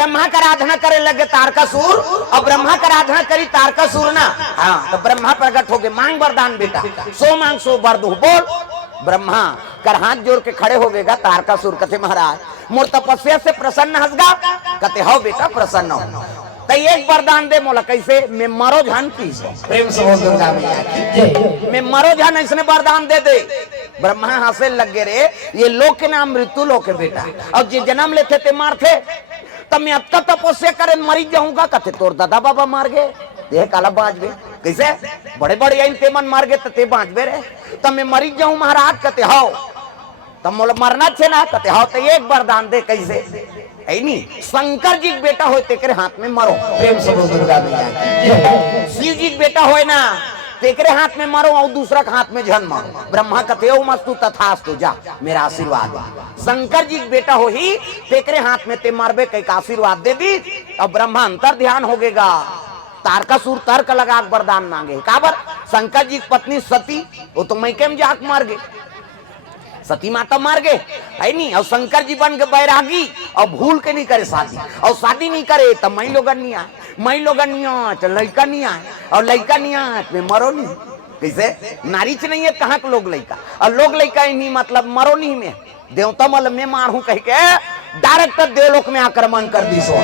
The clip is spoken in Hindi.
ब्रह्मा का आराधना करे लगे तारकासुर, और ब्रह्मा का आराधना करी तारकासुर ना। हाँ, तो ब्रह्मा प्रकट हो गए, मांग वरदान बेटा, सो मांग सो वर दो। बोल। ब्रह्मा कर हाथ जोड़ के खड़े हो गएगा तारकासुर, कथे महाराज मोर तपस्या से प्रसन्न हंसगा, कते हो बेटा प्रसन्न हो, तो एक वरदान दे मोला। कैसे? मैं मरो झन की, प्रेम से बोल दुर्गा मैया की, मैं मरो झन ऐसने वरदान दे दे। ब्रह्मा हंसे लगे, रे ये लोक के नाम मृत्यु लोक है बेटा, और जे जन्म लेते ते मारते, तब मैं अब तक तपस्या करे मरी जाऊंगा, कथे तोर दादा बाबा मार गए, ये काला बाजबे कैसे बड़े बड़े यही ते मन मार गए, तो ते बाजबे रे, तब मैं मरी जाऊं महाराज, कते हो तब मोला मरना छे ना, कते हो तो एक वरदान दे। कैसे? नहीं, शंकर जी के बेटा होते तेरे हाथ में मरो, प्रेम से बोल दुर्गा मैया। शिव जी के बेटा होए ना, तेरे हाथ में मरो और दूसरा के हाथ में जन मारो। ब्रह्मा कथे हो मस्तु तथास्तु, जा मेरा आशीर्वाद। शंकर जी के बेटा हो ही तेरे हाथ में ते मारबे, कई का आशीर्वाद दे दी। और ब्रह्मा अंतर ध्यान हो गएगा, तारकासुर तर्क लगा वरदान मांगे। काबर? शंकर जी की पत्नी सती, वो तो मैके में जाक मार गए, सती माता मार गए है नहीं, और शंकर जी बन के बैरागी, और भूल के नहीं करे शादी, और शादी नहीं करे तो मई लोगन नहीं आए, मई लोगन नहीं आए तो लड़का नहीं आए, और लड़का नहीं आए तो मरो नहीं। कैसे? नारीच नहीं है कहाँ के लोग लड़का, और लोग लड़का ही नहीं, मतलब मरो नहीं में देवता मल में मारू कह के डायरेक्ट देवलोक में आक्रमण कर दी सो।